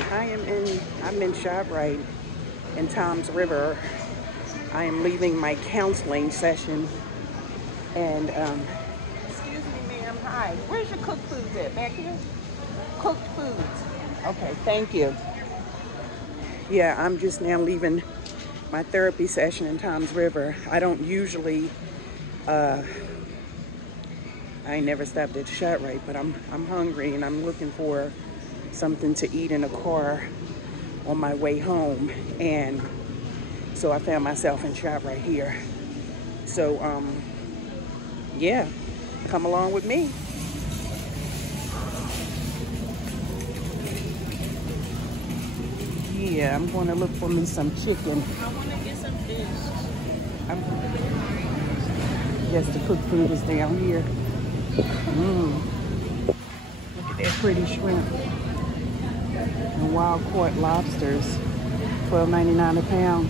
I'm in ShopRite in Toms River. I am leaving my counseling session, and excuse me, ma'am. Hi. Where's your cooked foods at? Back here? Cooked foods. Okay, thank you. Yeah, I'm just now leaving my therapy session in Toms River. I don't usually, I ain't never stopped at ShopRite, but I'm hungry and I'm looking for something to eat in the car on my way home, and so I found myself in ShopRite here. So yeah, come along with me. Yeah, I'm going to look for me some chicken. I want to get some fish. Yes, the cooked food is down here. Look at that pretty shrimp. And wild caught lobsters, $12.99 a pound.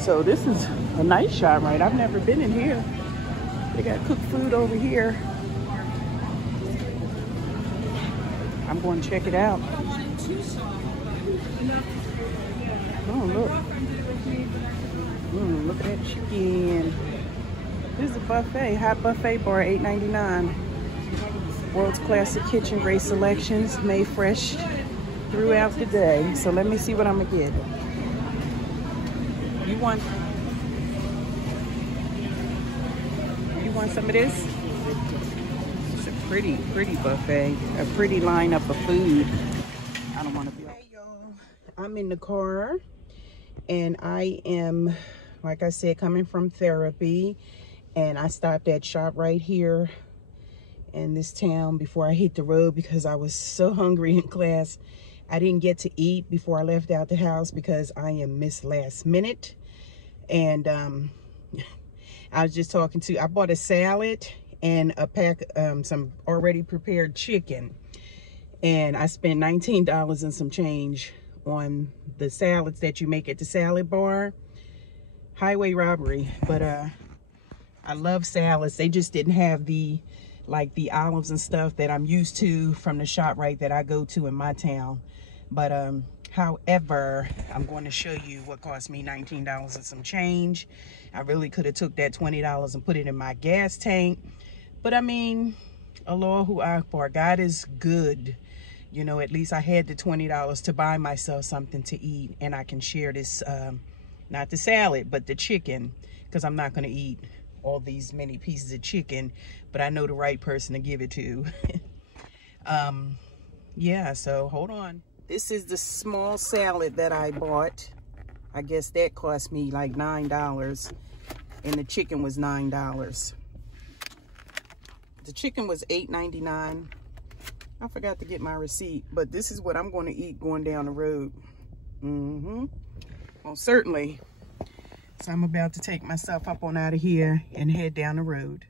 So this is a nice shop, right? I've never been in here. They got cooked food over here. I'm going to check it out. Oh, look. Look at that chicken. This is a buffet, hot buffet bar, $8.99. World's classic kitchen, great selections, made fresh throughout the day. So let me see what I'm gonna get. You want some of this? It's a pretty buffet, a pretty lineup of food. I don't want to be. Hey y'all, I'm in the car, and I am, like I said, coming from therapy, and I stopped at ShopRite here in this town before I hit the road because I was so hungry in class. I didn't get to eat before I left out the house because I am Miss Last Minute. And I was just talking to, I bought a salad and a pack, some already prepared chicken. And I spent $19 and some change on the salads that you make at the salad bar. Highway robbery, but I love salads. They just didn't have the olives and stuff that I'm used to from the ShopRite that I go to in my town. But however, I'm going to show you what cost me $19 and some change. I really could have took that $20 and put it in my gas tank. But I mean, Allahu Akbar, God is good. You know, at least I had the $20 to buy myself something to eat, and I can share this, not the salad, but the chicken, because I'm not going to eat all these many pieces of chicken, but I know the right person to give it to. Yeah, so hold on. This is the small salad that I bought. I guess that cost me like $9, and the chicken was $9. The chicken was $8.99. I forgot to get my receipt, but this is what I'm going to eat going down the road. Well, certainly. So I'm about to take myself up on out of here and head down the road.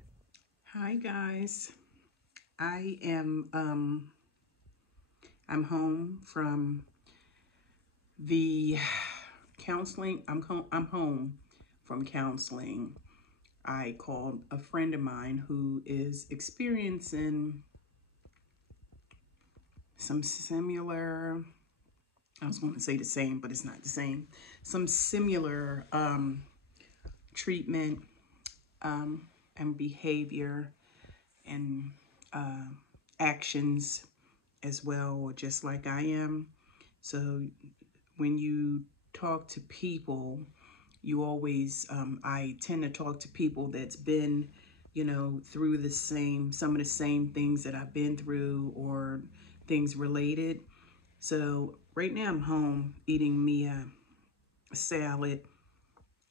Hi guys. I am I'm home from the counseling. I'm home from counseling. I called a friend of mine who is experiencing some similar, I was going to say the same, but it's not the same. Some similar treatment and behavior and actions as well, just like I am. So when you talk to people, you always, I tend to talk to people that's been, you know, through some of the same things that I've been through, or things related. So right now I'm home eating me a salad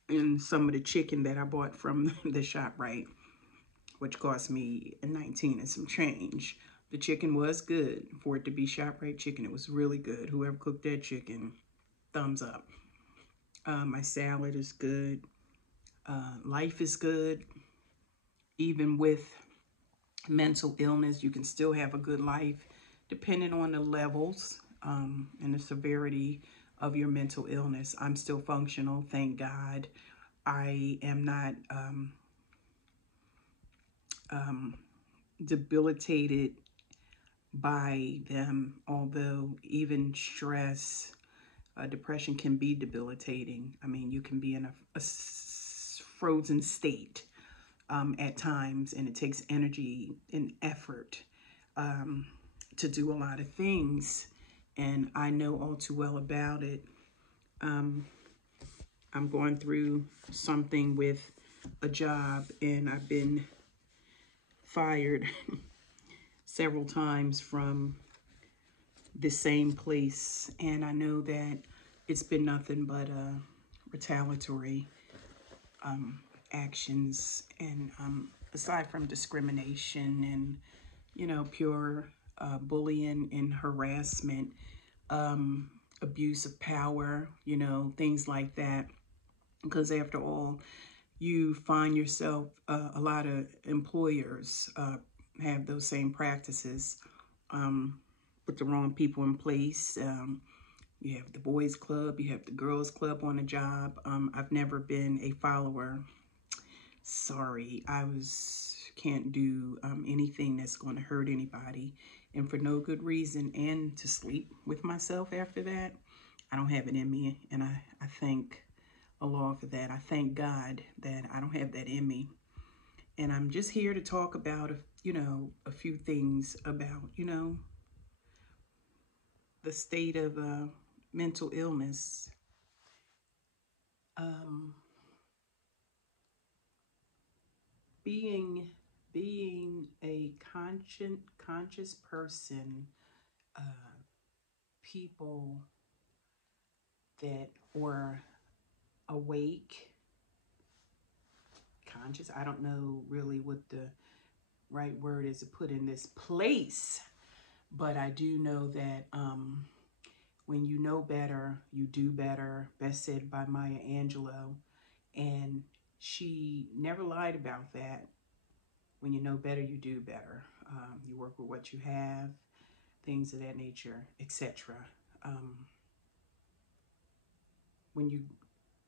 and some of the chicken that I bought from the ShopRite, which cost me $19 and some change. The chicken was good for it to be ShopRite chicken. It was really good. Whoever cooked that chicken, thumbs up. My salad is good. Life is good. Even with mental illness, you can still have a good life, depending on the levels and the severity of your mental illness. I'm still functional, thank God. I am not debilitated by them, although even stress, depression can be debilitating. I mean, you can be in a frozen state at times, and it takes energy and effort to do a lot of things. And I know all too well about it. I'm going through something with a job, and I've been fired several times from the same place. And I know that it's been nothing but retaliatory actions, and aside from discrimination and, you know, pure bullying and harassment, abuse of power, you know, things like that. Because after all, you find yourself, a lot of employers have those same practices, with the wrong people in place. You have the boys club, you have the girls club on the job. I've never been a follower. Sorry, can't do anything that's going to hurt anybody, and for no good reason, and to sleep with myself after that. I don't have it in me, and I thank Allah for that. I thank God that I don't have that in me. And I'm just here to talk about, you know, a few things about, you know, the state of mental illness. Um, being a conscious person, uh, people that were awake, conscious. I don't know really what the right word is to put in this place, but I do know that when you know better, you do better. Best said by Maya Angelou, and she never lied about that. When you know better, you do better. You work with what you have, things of that nature, etc. Um, when you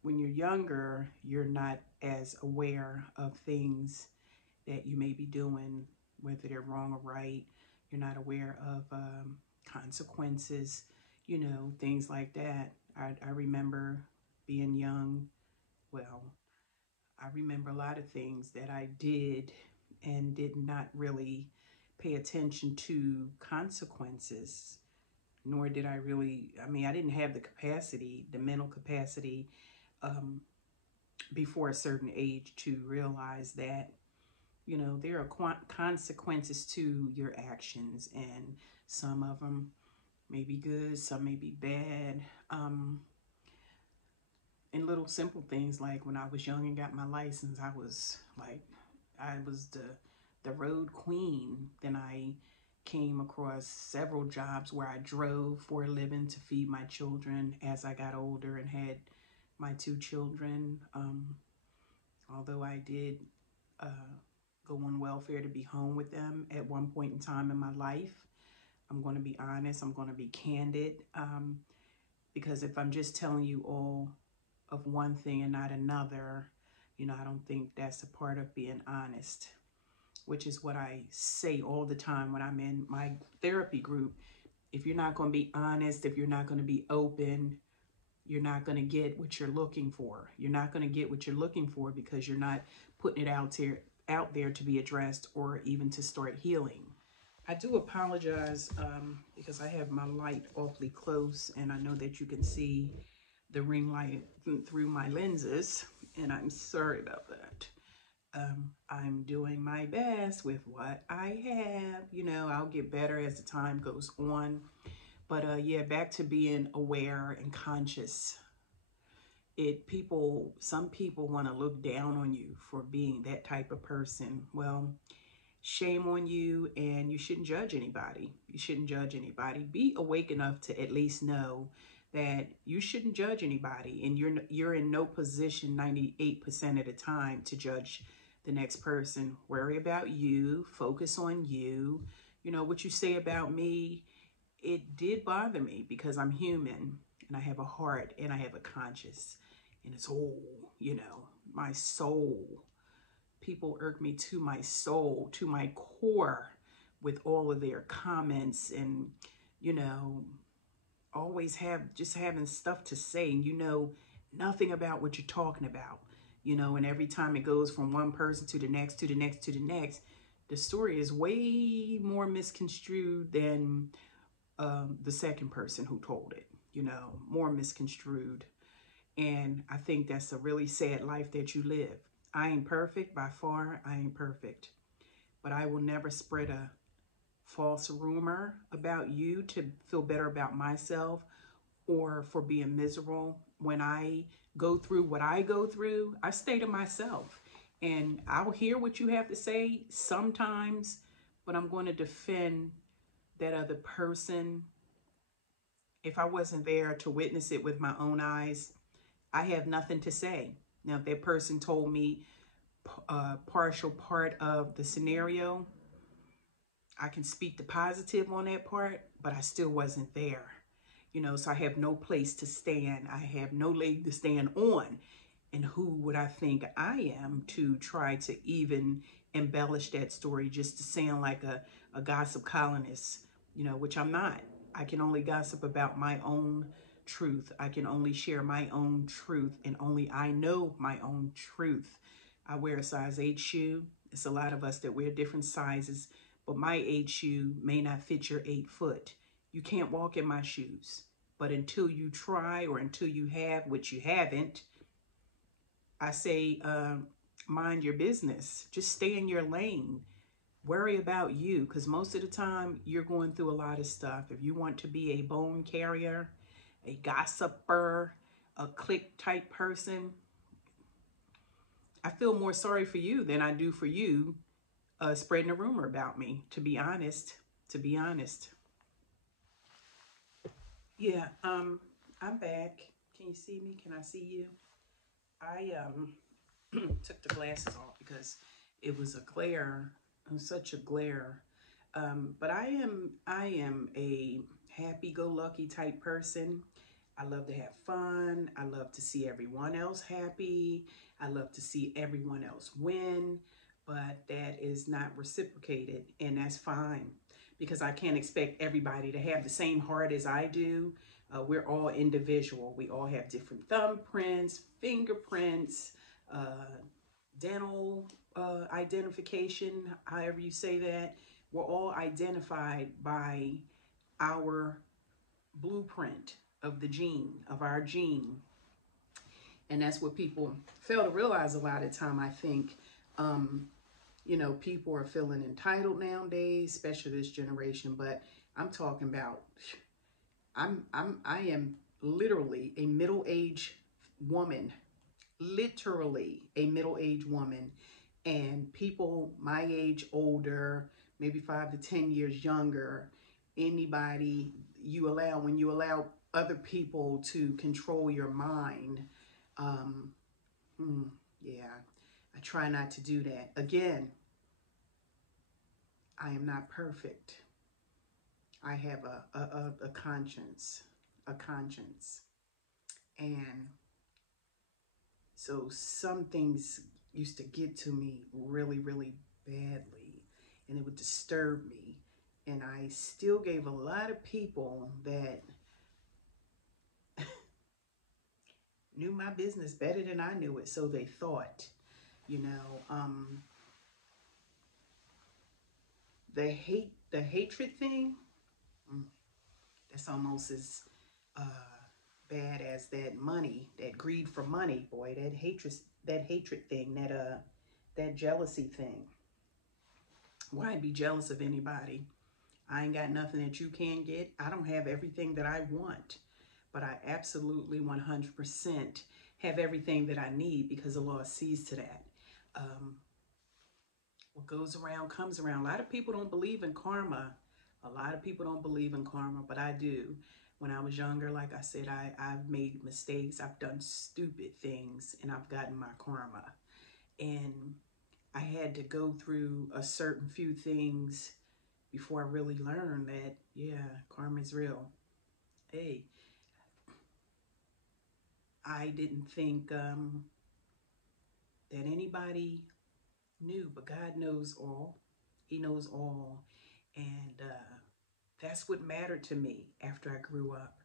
when you're younger, you're not as aware of things that you may be doing, whether they're wrong or right. You're not aware of consequences, you know, things like that. I remember being young. Well, I remember a lot of things that I did and did not really pay attention to consequences, nor did I really, I mean, I didn't have the capacity, the mental capacity, um, before a certain age to realize that, you know, there are consequences to your actions, and some of them may be good, some may be bad. And little simple things like when I was young and got my license, I was like, I was the road queen. Then I came across several jobs where I drove for a living to feed my children as I got older and had my two children. Although I did go on welfare to be home with them at one point in time in my life, I'm going to be honest, I'm going to be candid, because if I'm just telling you all of one thing and not another, you know, I don't think that's a part of being honest, which is what I say all the time when I'm in my therapy group. If you're not going to be honest, if you're not going to be open, you're not going to get what you're looking for. You're not going to get what you're looking for because you're not putting it out there to be addressed or even to start healing. I do apologize because I have my light awfully close, and I know that you can see the ring light through my lenses, and I'm sorry about that. I'm doing my best with what I have. You know, I'll get better as the time goes on. But yeah, back to being aware and conscious. Some people want to look down on you for being that type of person. Well, shame on you, and you shouldn't judge anybody. You shouldn't judge anybody. Be awake enough to at least know that you shouldn't judge anybody, and you're in no position 98% of the time to judge the next person. Worry about you, focus on you. You know, what you say about me, it did bother me because I'm human and I have a heart and I have a conscience, and it's all, you know, my soul people irk me to my soul, to my core, with all of their comments and, you know, always having stuff to say, and you know nothing about what you're talking about, you know, and every time it goes from one person to the next, to the next, to the next, the story is way more misconstrued than the second person who told it, you know, more misconstrued. And I think that's a really sad life that you live. I ain't perfect, by far, I ain't perfect. But I will never spread a false rumor about you to feel better about myself or for being miserable. When I go through what I go through, I stay to myself. And I'll hear what you have to say sometimes, but I'm going to defend that other person. If I wasn't there to witness it with my own eyes, I have nothing to say. Now, if that person told me a partial part of the scenario, I can speak the positive on that part, but I still wasn't there. You know, so I have no place to stand. I have no leg to stand on. And who would I think I am to try to even embellish that story just to sound like a gossip columnist, you know, which I'm not. I can only gossip about my own truth. I can only share my own truth, and only I know my own truth. I wear a size 8 shoe. It's a lot of us that wear different sizes, but my 8 shoe may not fit your 8 foot. You can't walk in my shoes. But until you try, or until you have, which you haven't, I say, mind your business. Just stay in your lane. Worry about you, because most of the time you're going through a lot of stuff. If you want to be a bone carrier, a gossiper, a click type person, I feel more sorry for you than I do for you spreading a rumor about me, to be honest. To be honest. Yeah, I'm back. Can you see me? Can I see you? I took the glasses off because it was a glare, such a glare. But I am a happy-go-lucky type person. I love to have fun. I love to see everyone else happy. I love to see everyone else win, but that is not reciprocated, and that's fine, because I can't expect everybody to have the same heart as I do. We're all individual. We all have different thumbprints, fingerprints, uh, dental identification, however you say that. We're all identified by our blueprint of the gene, of our gene. And that's what people fail to realize a lot of time, I think. You know, people are feeling entitled nowadays, especially this generation. But I'm talking about, I am literally a middle-aged woman, literally a middle-aged woman, and people my age, older, maybe 5 to 10 years younger, anybody you allow, when you allow other people to control your mind, um, yeah, I try not to do that. Again, I am not perfect. I have a conscience, a conscience. And so some things used to get to me really, really badly, and it would disturb me. And I still gave a lot of people that knew my business better than I knew it, so they thought, you know, the hatred thing, that's almost as uh, bad as that money, that greed for money, boy, that hatred thing, that jealousy thing. Why be jealous of anybody? I ain't got nothing that you can get. I don't have everything that I want, but I absolutely 100% have everything that I need, because the law sees to that. Um, what goes around comes around. A lot of people don't believe in karma. A lot of people don't believe in karma, but I do. When I was younger, like I said, I've made mistakes. I've done stupid things, and I've gotten my karma. And I had to go through a certain few things before I really learned that, yeah, karma is real. Hey, I didn't think that anybody knew, but God knows all. He knows all. And that's what mattered to me after I grew up.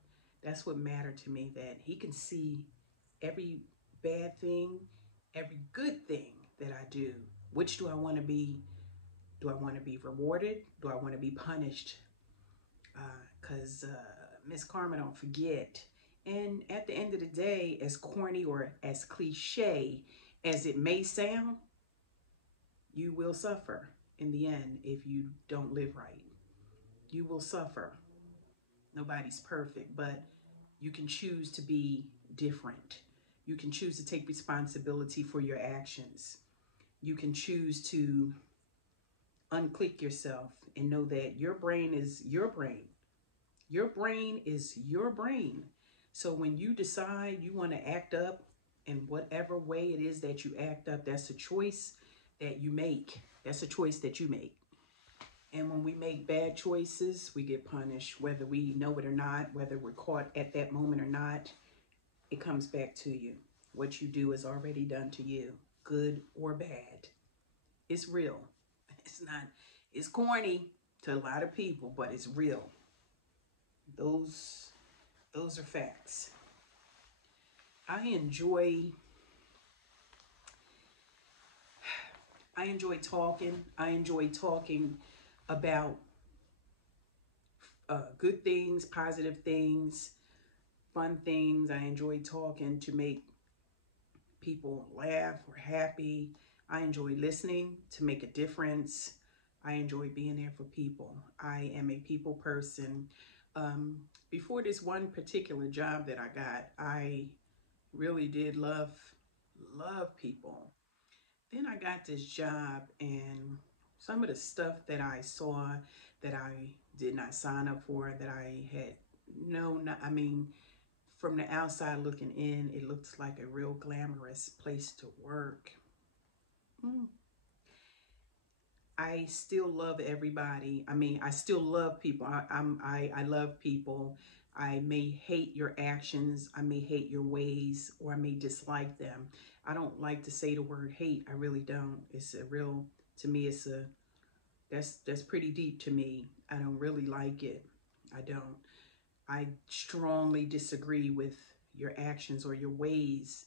That's what mattered to me, that he can see every bad thing, every good thing that I do. Which do I want to be? Do I want to be rewarded? Do I want to be punished? Because Miss Karma don't forget. And at the end of the day, as corny or as cliche as it may sound, you will suffer in the end if you don't live right. You will suffer. Nobody's perfect, but you can choose to be different. You can choose to take responsibility for your actions. You can choose to unclick yourself and know that your brain is your brain. Your brain is your brain. So when you decide you want to act up in whatever way it is that you act up, that's a choice that you make. That's a choice that you make. And when we make bad choices, we get punished, whether we know it or not, whether we're caught at that moment or not. It comes back to you. What you do is already done to you, good or bad. It's real. It's not, it's corny to a lot of people, but it's real. Those are facts. I enjoy talking. I enjoy talking about good things, positive things, fun things. I enjoy talking to make people laugh or happy. I enjoy listening to make a difference. I enjoy being there for people. I am a people person. Before this one particular job that I got, I really did love people. Then I got this job, and some of the stuff that I saw that I did not sign up for, that I had I mean, from the outside looking in, it looks like a real glamorous place to work. I still love everybody. I mean, I still love people. I love people. I may hate your actions. I may hate your ways, or I may dislike them. I don't like to say the word hate. I really don't. It's a real, to me, it's a, that's pretty deep to me. I don't really like it. I don't. I strongly disagree with your actions or your ways.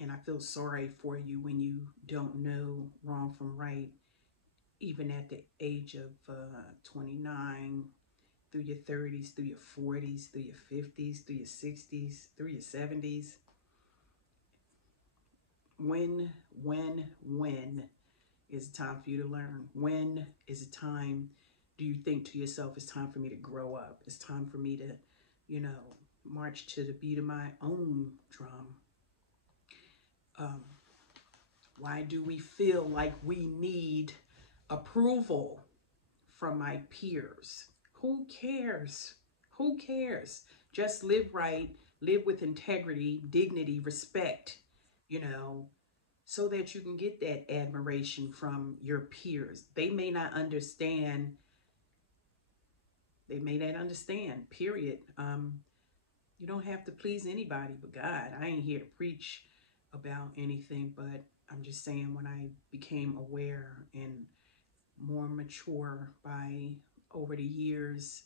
And I feel sorry for you when you don't know wrong from right, even at the age of 29, through your 30s, through your 40s, through your 50s, through your 60s, through your 70s. When is it time for you to learn? When is it time, do you think to yourself, it's time for me to grow up? It's time for me to, march to the beat of my own drum. Why do we feel like we need approval from my peers? Who cares? Who cares? Just live right, live with integrity, dignity, respect, so that you can get that admiration from your peers. They may not understand. They may not understand, period. You don't have to please anybody but God. I ain't here to preach about anything, but I'm just saying, when I became aware and more mature by over the years,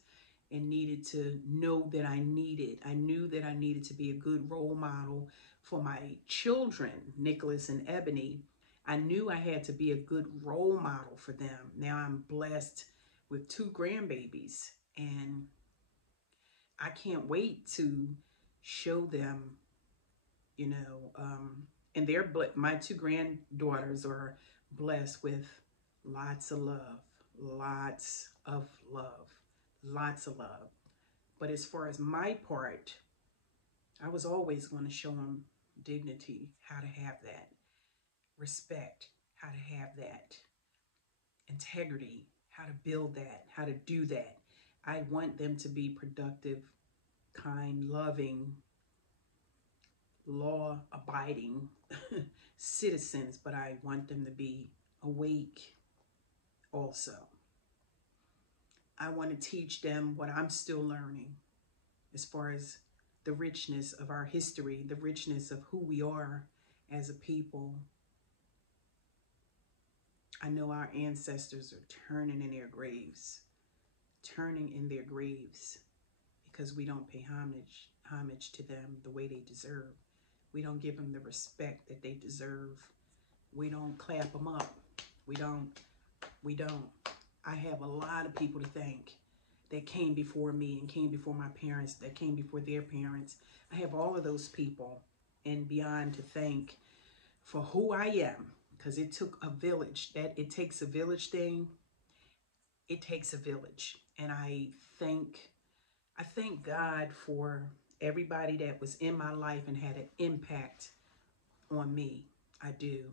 and needed to know that I knew that I needed to be a good role model for my children, Nicholas and Ebony. I knew I had to be a good role model for them. Now I'm blessed with 2 grandbabies, and I can't wait to show them, and my 2 granddaughters are blessed with lots of love, lots of love, lots of love. But as far as my part, I was always going to show them dignity, how to have that, respect, how to have that, integrity, how to build that, how to do that. I want them to be productive, kind, loving, law-abiding citizens, but I want them to be awake also. I want to teach them what I'm still learning, as far as the richness of our history, the richness of who we are as a people. I know our ancestors are turning in their graves because we don't pay homage to them the way they deserve. We don't give them the respect that they deserve. We don't clap them up. We don't. I have a lot of people to thank that came before me and came before my parents, that came before their parents. I have all of those people and beyond to thank for who I am, because it took a village. That it takes a village thing. It takes a village. And I thank God for everybody that was in my life and had an impact on me. I do.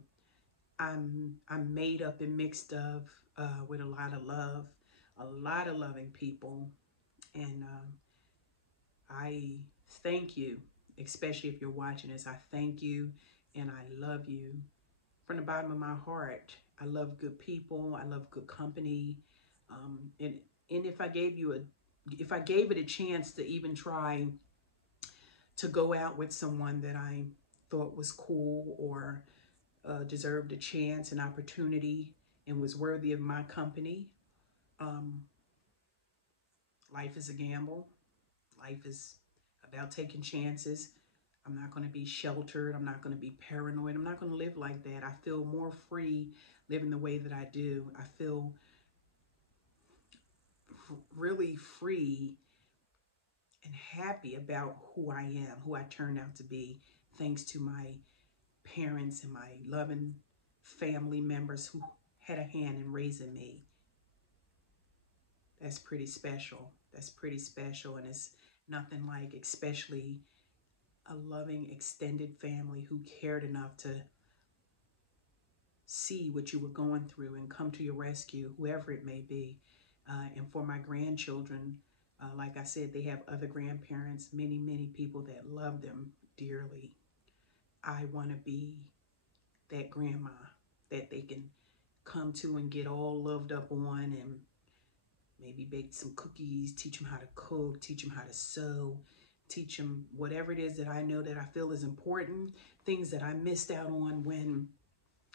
I'm made up and mixed of with a lot of love, a lot of loving people, and I thank you, especially if you're watching this. I thank you, and I love you from the bottom of my heart. I love good people. I love good company, and if I gave you if I gave it a chance to even try to go out with someone that I thought was cool or deserved a chance, an opportunity, and was worthy of my company. Um, Life is a gamble. Life is about taking chances. I'm not going to be sheltered. I'm not going to be paranoid. I'm not going to live like that. I feel more free living the way that I do. I feel really free and happy about who I am, who I turned out to be, thanks to my parents and my loving family members who had a hand in raising me. That's pretty special. That's pretty special. And it's nothing like, especially a loving extended family who cared enough to see what you were going through and come to your rescue, whoever it may be. And for my grandchildren, like I said, they have other grandparents, many people that love them dearly. I want to be that grandma that they can come to and get all loved up on, and maybe bake some cookies, teach them how to cook, teach them how to sew, teach them whatever it is that I know that I feel is important, things that I missed out on when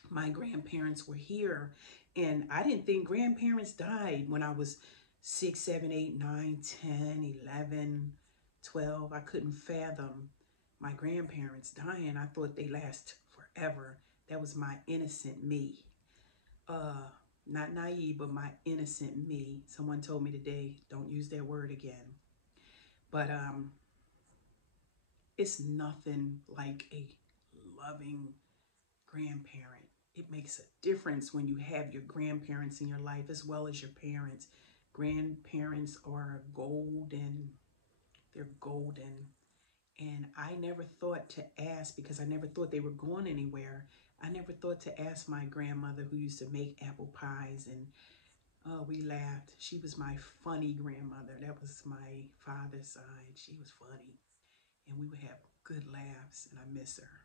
my grandparents were here. And I didn't think grandparents died when I was 6, 7, 8, 9, 10, 11, 12. I couldn't fathom my grandparents dying. I thought they last forever. That was my innocent me. Not naive, but my innocent me. Someone told me today, don't use that word again. But it's nothing like a loving grandparent. It makes a difference when you have your grandparents in your life as well as your parents. Grandparents are golden. They're golden. And I never thought to ask, because I never thought they were going anywhere. I never thought to ask my grandmother, who used to make apple pies, and we laughed. She was my funny grandmother. That was my father's side. She was funny. And we would have good laughs, and I miss her.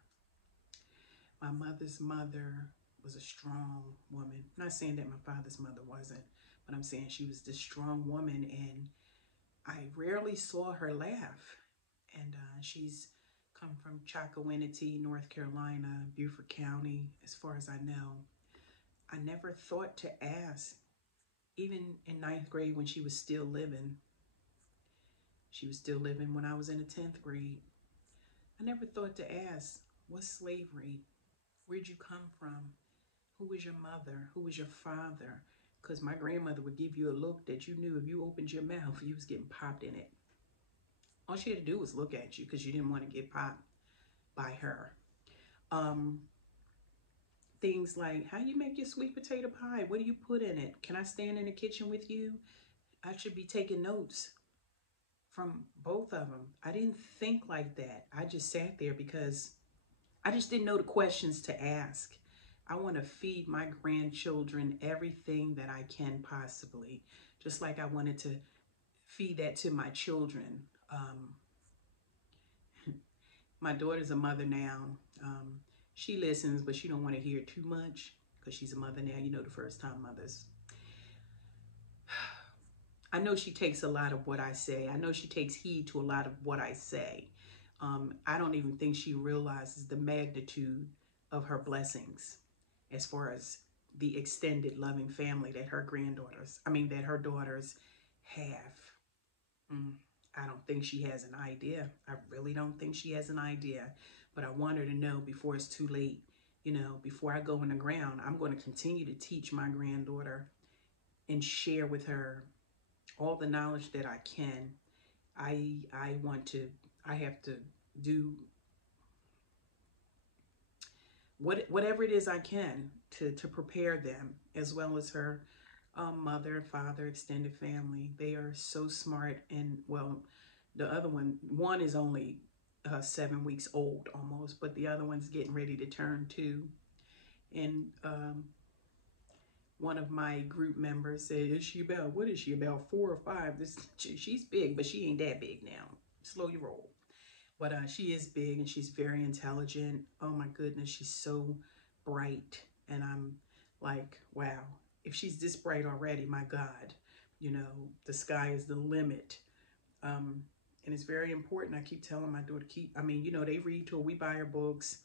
My mother's mother was a strong woman. I'm not saying that my father's mother wasn't, but I'm saying she was this strong woman, and I rarely saw her laugh. And she's come from Chocowinity, North Carolina, Beaufort County, as far as I know. I never thought to ask, even in 9th grade when she was still living. She was still living when I was in the 10th grade. I never thought to ask, what's slavery? Where'd you come from? Who was your mother? Who was your father? Because my grandmother would give you a look that you knew if you opened your mouth, you was getting popped in it. All she had to do was look at you because you didn't want to get popped by her. Things like, how you make your sweet potato pie? What do you put in it? Can I stand in the kitchen with you? I should be taking notes from both of them. I didn't think like that. I just sat there because I just didn't know the questions to ask. I want to feed my grandchildren everything that I can possibly, just like I wanted to feed that to my children. My daughter's a mother now. She listens, but she don't want to hear too much because she's a mother now. You know, the first time mothers. I know she takes a lot of what I say. I know she takes heed to a lot of what I say. I don't even think she realizes the magnitude of her blessings as far as the extended loving family that her that her daughters have. I don't think she has an idea. I really don't think she has an idea. But I want her to know before it's too late. You know, before I go in the ground, I'm going to continue to teach my granddaughter and share with her all the knowledge that I can. I have to do whatever it is I can to prepare them, as well as her mother, father, extended family. They are so smart. And well, the other one is only 7 weeks old almost, but the other one's getting ready to turn 2. And one of my group members said, what is she, about 4 or 5? She's big, but she ain't that big now. Slow your roll. But she is big and she's very intelligent. Oh my goodness, she's so bright. And I'm like, wow, if she's this bright already, my God, you know, the sky is the limit. And it's very important. I keep telling my daughter, you know, they read to her, we buy her books.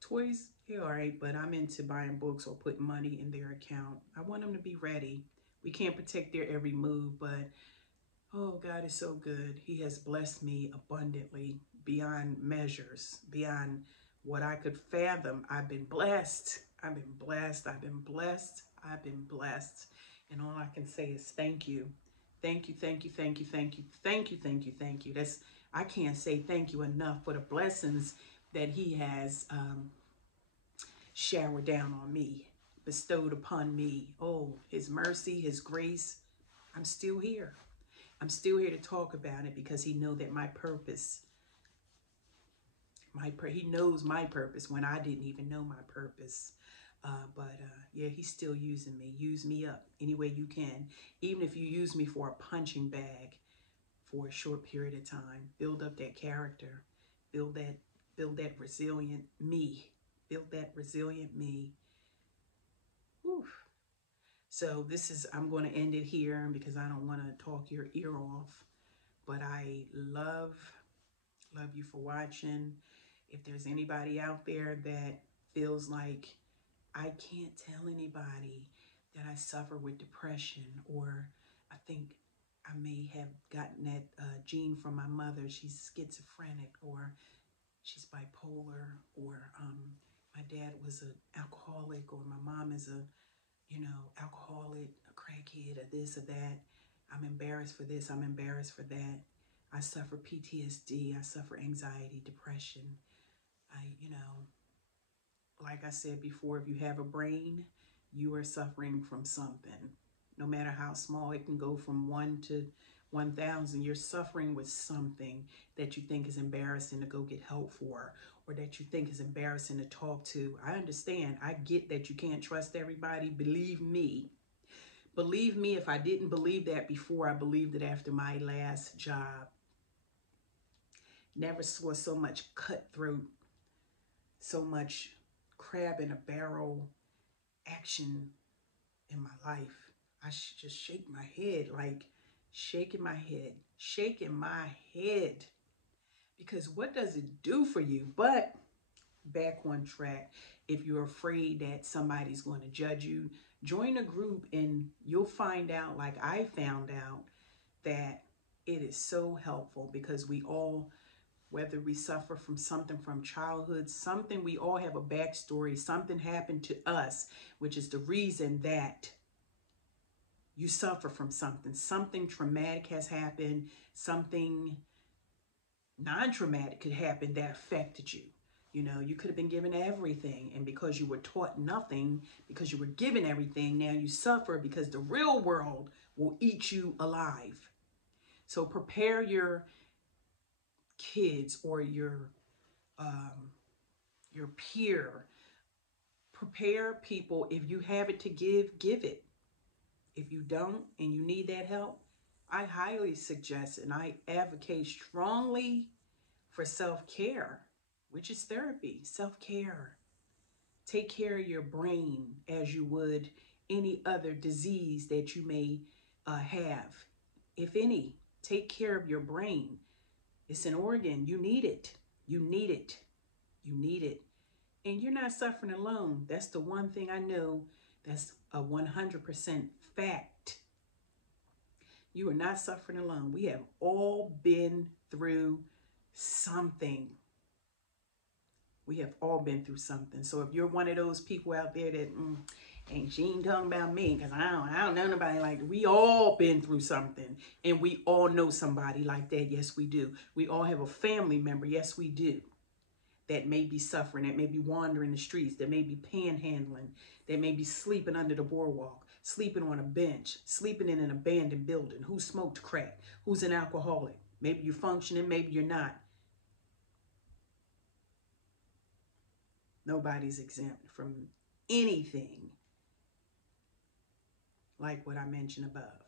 Toys, yeah, all right, but I'm into buying books or putting money in their account. I want them to be ready. We can't protect their every move, but oh, God is so good. He has blessed me abundantly, beyond measures, beyond what I could fathom. I've been blessed. I've been blessed. I've been blessed. I've been blessed. And all I can say is thank you. Thank you, thank you, thank you, thank you, thank you, thank you, thank you. I can't say thank you enough for the blessings that he has showered down on me, bestowed upon me. Oh, his mercy, his grace. I'm still here. I'm still here to talk about it because he knows that my purpose, he knows my purpose when I didn't even know my purpose. Yeah, he's still using me. Use me up any way you can. Even if you use me for a punching bag for a short period of time. Build up that character. Build that resilient me. Build that resilient me. Whew. So I'm going to end it here because I don't want to talk your ear off. But I love you for watching. If there's anybody out there that feels like I can't tell anybody that I suffer with depression, or I think I may have gotten that gene from my mother, she's schizophrenic, or she's bipolar, or my dad was an alcoholic, or my mom is alcoholic, a crackhead, or this or that. I'm embarrassed for this, I'm embarrassed for that. I suffer PTSD, I suffer anxiety, depression. Like I said before, if you have a brain, you are suffering from something. No matter how small, it can go from 1 to 1,000. You're suffering with something that you think is embarrassing to go get help for, or that you think is embarrassing to talk to. I understand. I get that you can't trust everybody. Believe me. Believe me, if I didn't believe that before, I believed it after my last job. Never saw so much cutthroat, so much crab in a barrel action in my life. I should just shake my head, like shaking my head, because what does it do for you? But back on track, if you're afraid that somebody's going to judge you, join a group and you'll find out, like I found out, that it is so helpful, because we all, whether we suffer from something from childhood, something, we all have a backstory, something happened to us, which is the reason that you suffer from something. Something traumatic has happened, something non-traumatic could happen that affected you. You know, you could have been given everything, and because you were taught nothing, because you were given everything, now you suffer because the real world will eat you alive. So prepare your kids or your peer. Prepare people. If you have it to give it. If you don't and you need that help, I highly suggest and I advocate strongly for self-care, which is therapy. Self-care. Take care of your brain as you would any other disease that you may have. If any, take care of your brain. It's an organ. You need it. You need it. You need it. And you're not suffering alone. That's the one thing I know That's a 100% fact. You are not suffering alone. We have all been through something. We have all been through something. So if you're one of those people out there that ain't she ain't talking about me, because I don't know nobody like that. We all been through something, and we all know somebody like that. Yes, we do. We all have a family member. Yes, we do. That may be suffering, that may be wandering the streets, that may be panhandling, that may be sleeping under the boardwalk, sleeping on a bench, sleeping in an abandoned building, who smoked crack, who's an alcoholic. Maybe you're functioning, maybe you're not. Nobody's exempt from anything like what I mentioned above.